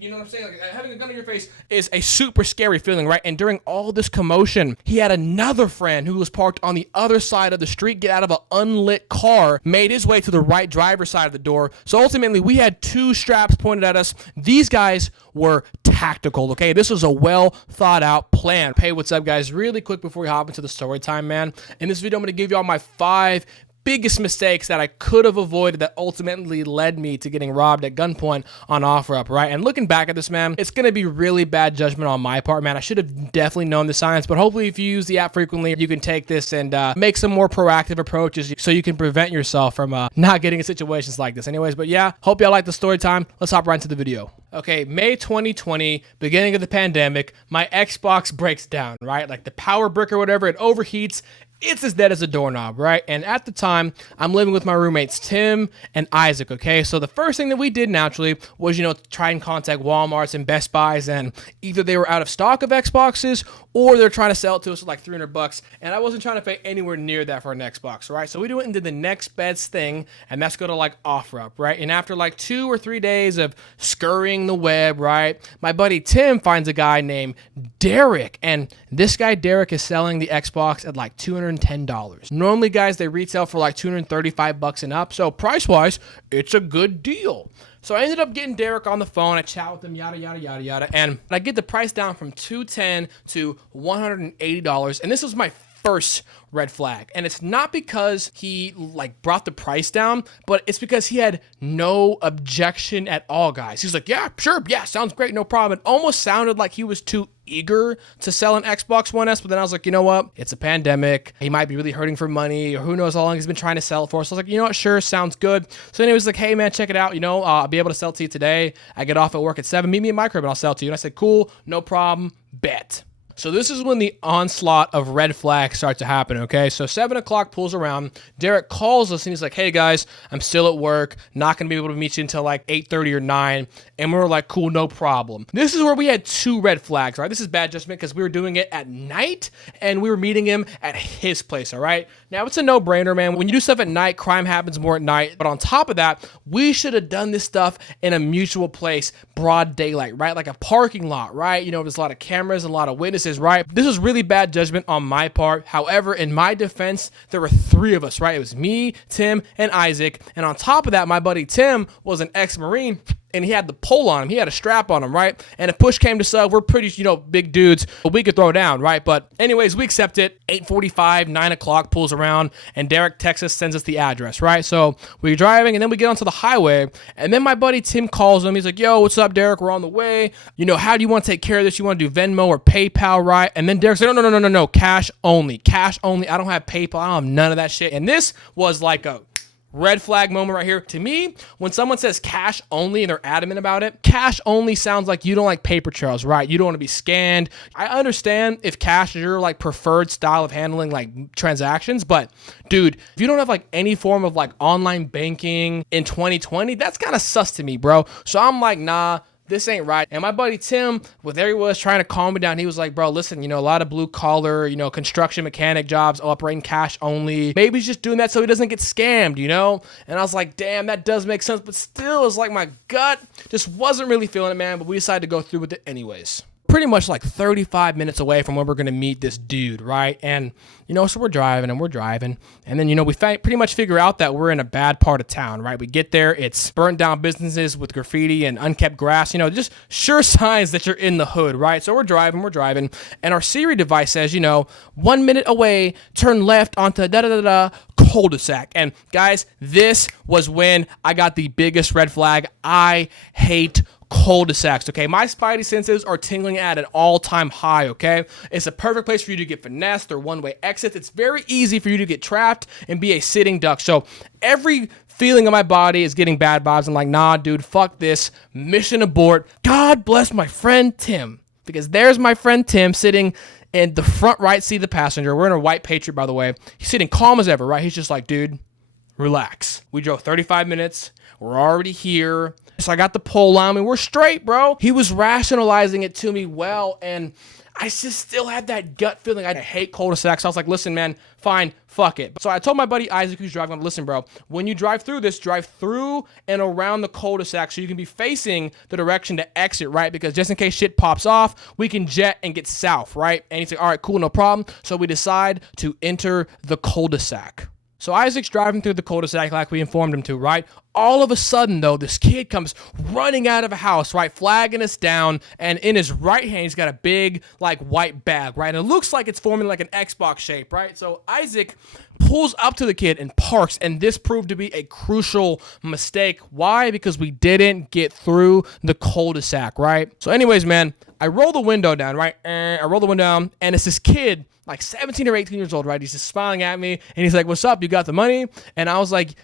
You know what I'm saying? Like, having a gun in your face is a super scary feeling, right? And during all this commotion, he had another friend who was parked on the other side of the street get out of an unlit car, made his way to the right driver's side of the door. So ultimately, we had two straps pointed at us. These guys were tactical, okay? This was a well thought out plan. Hey, what's up, guys? Really quick before we hop into the story time, man. In this video, I'm going to give you all my 5 biggest mistakes that I could have avoided that ultimately led me to getting robbed at gunpoint on OfferUp, right? And looking back at this, man, it's going to be really bad judgment on my part, man. I should have definitely known the science, but hopefully if you use the app frequently, you can take this and make some more proactive approaches so you can prevent yourself from not getting in situations like this. Anyways, but yeah, hope y'all like the story time. Let's hop right into the video. Okay, May 2020, beginning of the pandemic, my Xbox breaks down, right? Like the power brick or whatever, it overheats. It's as dead as a doorknob, right? And at the time, I'm living with my roommates, Tim and Isaac, okay? So the first thing that we did naturally was, try and contact Walmarts and Best Buys, and either they were out of stock of Xboxes or they're trying to sell it to us for like $300, and I wasn't trying to pay anywhere near that for an Xbox, right? So we went and did the next best thing, and that's go to like OfferUp, right? And after like 2 or 3 days of scurrying the web, right, my buddy Tim finds a guy named Derek, and this guy Derek is selling the Xbox at like $210. Normally, guys, they retail for like $235 and up, so price-wise, it's a good deal. So I ended up getting Derek on the phone. I chat with him, yada, yada, yada, yada. And I get the price down from $210 to $180. And this was my first red flag. And it's not because he like brought the price down, but it's because he had no objection at all, guys. He's like, yeah, sure. Yeah, sounds great. No problem. It almost sounded like he was too eager to sell an Xbox One S, but then I was like, you know what? It's a pandemic. He might be really hurting for money, or who knows how long he's been trying to sell it for. So I was like, you know what? Sure, sounds good. So anyways, like, hey man, check it out. I'll be able to sell it to you today. I get off at work at 7. Meet me in my crib and I'll sell it to you. And I said, cool, no problem, bet. So this is when the onslaught of red flags start to happen, okay? So 7 o'clock pulls around. Derek calls us and he's like, hey guys, I'm still at work. Not going to be able to meet you until like 8:30 or 9. And we were like, cool, no problem. This is where we had 2 red flags, right? This is bad judgment because we were doing it at night and we were meeting him at his place, all right? Now, it's a no-brainer, man. When you do stuff at night, crime happens more at night. But on top of that, we should have done this stuff in a mutual place, broad daylight, right? Like a parking lot, right? There's a lot of cameras and a lot of witnesses, right? This was really bad judgment on my part. However, in my defense, there were 3 of us, right? It was me, Tim, and Isaac. And on top of that, my buddy Tim was an ex-Marine, and he had the pole on him. He had a strap on him, right? And if push came to shove, we're pretty, big dudes, but we could throw down, right? But anyways, we accept it. 8:45, 9 o'clock pulls around, and Derek texts us, sends us the address, right? So we're driving, and then we get onto the highway, and then my buddy Tim calls him. He's like, yo, what's up, Derek? We're on the way. How do you want to take care of this? You want to do Venmo or PayPal, right? And then Derek said, no, cash only. Cash only. I don't have PayPal. I don't have none of that shit. And this was like a red flag moment right here. To me, when someone says cash only and they're adamant about it, cash only sounds like you don't like paper trails, right? You don't want to be scanned. I understand if cash is your like preferred style of handling like transactions, but dude, if you don't have like any form of like online banking in 2020, that's kind of sus to me, bro. So I'm like, nah, this ain't right. And my buddy Tim, there he was trying to calm me down. He was like, bro, listen, a lot of blue collar, construction mechanic jobs operating cash only. Maybe he's just doing that so he doesn't get scammed, And I was like, damn, that does make sense. But still, it's like my gut just wasn't really feeling it, man. But we decided to go through with it anyways. Pretty much like 35 minutes away from where we're going to meet this dude, right? And, so we're driving. And then, we pretty much figure out that we're in a bad part of town, right? We get there, it's burnt down businesses with graffiti and unkept grass, just sure signs that you're in the hood, right? So we're driving. And our Siri device says, 1 minute away, turn left onto da-da-da-da cul-de-sac. And guys, this was when I got the biggest red flag. I hate cul-de-sacs, okay? My spidey senses are tingling at an all-time high, okay? It's a perfect place for you to get finessed or one-way exits. It's very easy for you to get trapped and be a sitting duck. So every feeling of my body is getting bad vibes. I'm like, nah, dude, fuck this. Mission abort. God bless my friend Tim, because there's my friend Tim sitting in the front right seat of the passenger. We're in a white Patriot, by the way. He's sitting calm as ever, right? He's just like, dude, relax. We drove 35 minutes. We're already here. So I got the pole on me. We're straight, bro. He was rationalizing it to me well, and I just still had that gut feeling. I hate cul-de-sacs. I was like, listen, man, fine, fuck it. So I told my buddy Isaac, who's driving, listen, bro, when you drive through this, drive through and around the cul-de-sac so you can be facing the direction to exit, right? Because just in case shit pops off, we can jet and get south, right? And he's like, all right, cool, no problem. So we decide to enter the cul-de-sac. So Isaac's driving through the cul-de-sac like we informed him to, right? All of a sudden, though, this kid comes running out of a house, right, flagging us down, and in his right hand, he's got a big, like, white bag, right? And it looks like it's forming like an Xbox shape, right? So Isaac pulls up to the kid and parks, and this proved to be a crucial mistake. Why? Because we didn't get through the cul-de-sac, right? So anyways, man, I roll the window down, right? I roll the window down, and it's this kid, like 17 or 18 years old, right? He's just smiling at me, and he's like, what's up? You got the money? And I was like,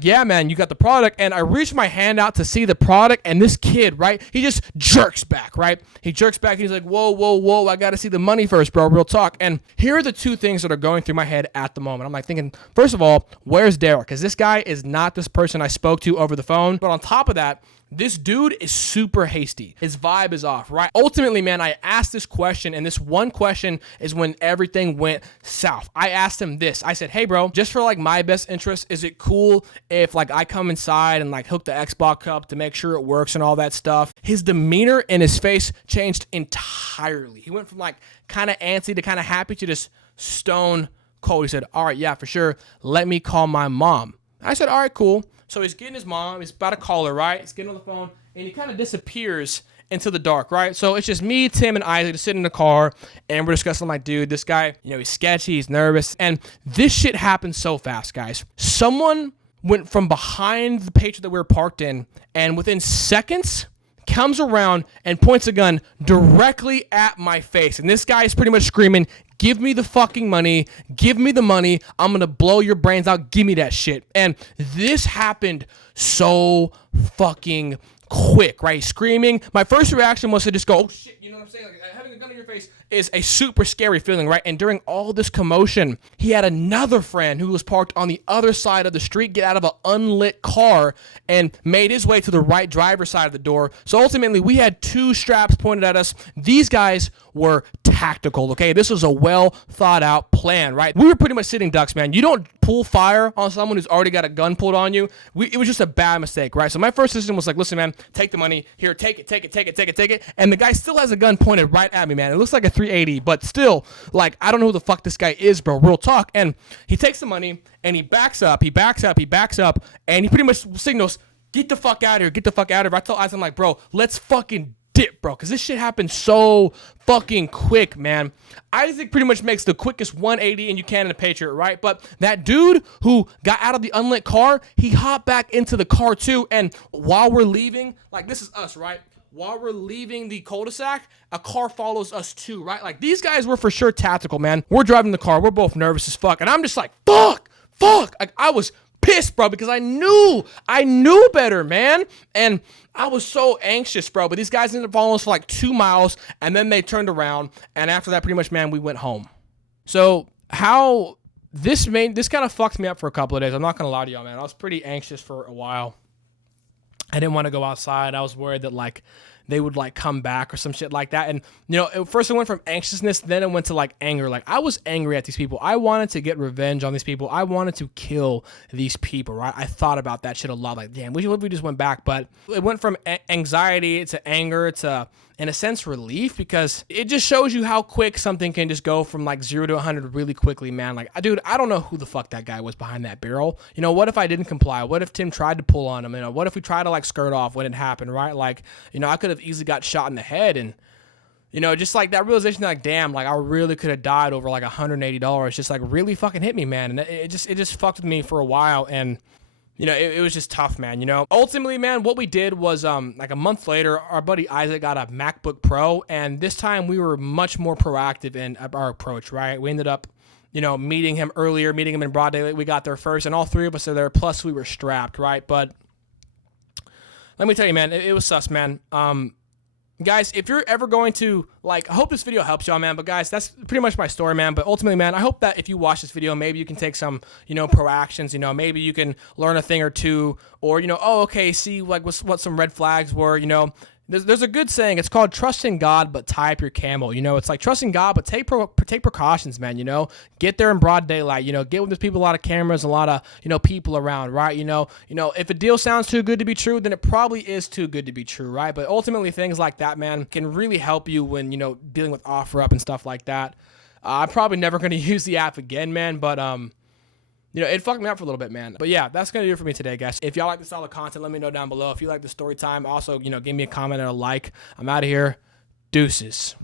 yeah, man, you got the product. And I reached my hand out to see the product, and this kid, right, he just jerks back, right? He jerks back, and he's like, whoa, I got to see the money first, bro, real talk. And here are the two things that are going through my head at the moment. I'm like thinking, first of all, where's Derek? Because this guy is not this person I spoke to over the phone. But on top of that, this dude is super hasty. His vibe is off, right? Ultimately, man, I asked this question, and this one question is when everything went south. I asked him this. I said, hey, bro, just for like my best interest, is it cool if like I come inside and like hook the Xbox up to make sure it works and all that stuff? His demeanor and his face changed entirely. He went from like kind of antsy to kind of happy to just stone cold. He said, all right, yeah, for sure. Let me call my mom. I said, all right, cool. So he's getting his mom. He's about to call her, right? He's getting on the phone, and he kind of disappears into the dark, right? So it's just me, Tim, and Isaac just sitting in the car, and we're discussing, like, dude, this guy, you know, he's sketchy, he's nervous, and this shit happened so fast, guys. Someone went from behind the page that we were parked in, and within seconds, comes around and points a gun directly at my face. And this guy is pretty much screaming, give me the fucking money. Give me the money. I'm going to blow your brains out. Give me that shit. And this happened so fucking quick, right? Screaming. My first reaction was to just go, oh shit, you know what I'm saying? Like, having a gun in your face is a super scary feeling, right? And during all this commotion, he had another friend who was parked on the other side of the street get out of an unlit car and made his way to the right driver's side of the door. So ultimately, we had two straps pointed at us. These guys were tactical, okay? This was a well thought out plan, right? We were pretty much sitting ducks, man. You don't pull fire on someone who's already got a gun pulled on you. It was just a bad mistake, right? So my first decision was like, listen, man, take the money. Here, take it. And the guy still has a gun pointed right at me, man. It looks like a 380, but still, like, I don't know who the fuck this guy is, bro. Real talk. And he takes the money, and he backs up, and he pretty much signals, get the fuck out of here. I told Isaac, I'm like, bro, let's fucking dip, bro, because this shit happened so fucking quick, man. Isaac pretty much makes the quickest 180 and you can in a Patriot, right? But that dude who got out of the unlit car, he hopped back into the car too, and while we're leaving, like, this is us, right? While we're leaving the cul-de-sac, a car follows us too, right? Like, these guys were for sure tactical, man. We're driving the car. We're both nervous as fuck. And I'm just like, fuck. Like, I was pissed, bro, because I knew better, man. And I was so anxious, bro. But these guys ended up following us for like 2 miles, and then they turned around. And after that, pretty much, man, we went home. So how this kind of fucked me up for a couple of days. I'm not going to lie to y'all, man. I was pretty anxious for a while. I didn't want to go outside. I was worried that, like, they would, like, come back or some shit like that. And, you know, first it went from anxiousness, then it went to, like, anger. Like, I was angry at these people. I wanted to get revenge on these people. I wanted to kill these people, right? I thought about that shit a lot. Like, damn, what if we just went back? But it went from anxiety to anger to, in a sense, relief, because it just shows you how quick something can just go from, like, 0 to 100 really quickly, man. Like, dude, I don't know who the fuck that guy was behind that barrel. You know, what if I didn't comply? What if Tim tried to pull on him? You know, what if we tried to, like, skirt off when it happened, right? Like, you know, I could have easily got shot in the head. And, you know, just like that realization, like, damn, like, I really could have died over like $180. Just like really fucking hit me, man. And it just fucked with me for a while. And, you know, it was just tough, man. You know, ultimately, man, what we did was, like a month later, our buddy Isaac got a MacBook Pro, and this time we were much more proactive in our approach, right? We ended up, you know, meeting him in broad daylight. We got there first, and all three of us are there. Plus, we were strapped, right? But let me tell you, man, it was sus, man. Guys, if you're ever going to, like, I hope this video helps y'all, man. But, guys, that's pretty much my story, man. But ultimately, man, I hope that if you watch this video, maybe you can take some, you know, proactions. You know, maybe you can learn a thing or two. Or, you know, oh, okay, see, like, what some red flags were, you know. There's a good saying. It's called trust in God, but tie up your camel. You know, it's like trust in God, but take precautions, man. You know, get there in broad daylight. You know, get when there's people, a lot of cameras, a lot of, people around, right? You know, if a deal sounds too good to be true, then it probably is too good to be true, right? But ultimately, things like that, man, can really help you when, dealing with OfferUp and stuff like that. I'm probably never going to use the app again, man, but it fucked me up for a little bit, man. But yeah, that's going to do it for me today, guys. If y'all like this style of content, let me know down below. If you like the story time, also, give me a comment and a like. I'm out of here. Deuces.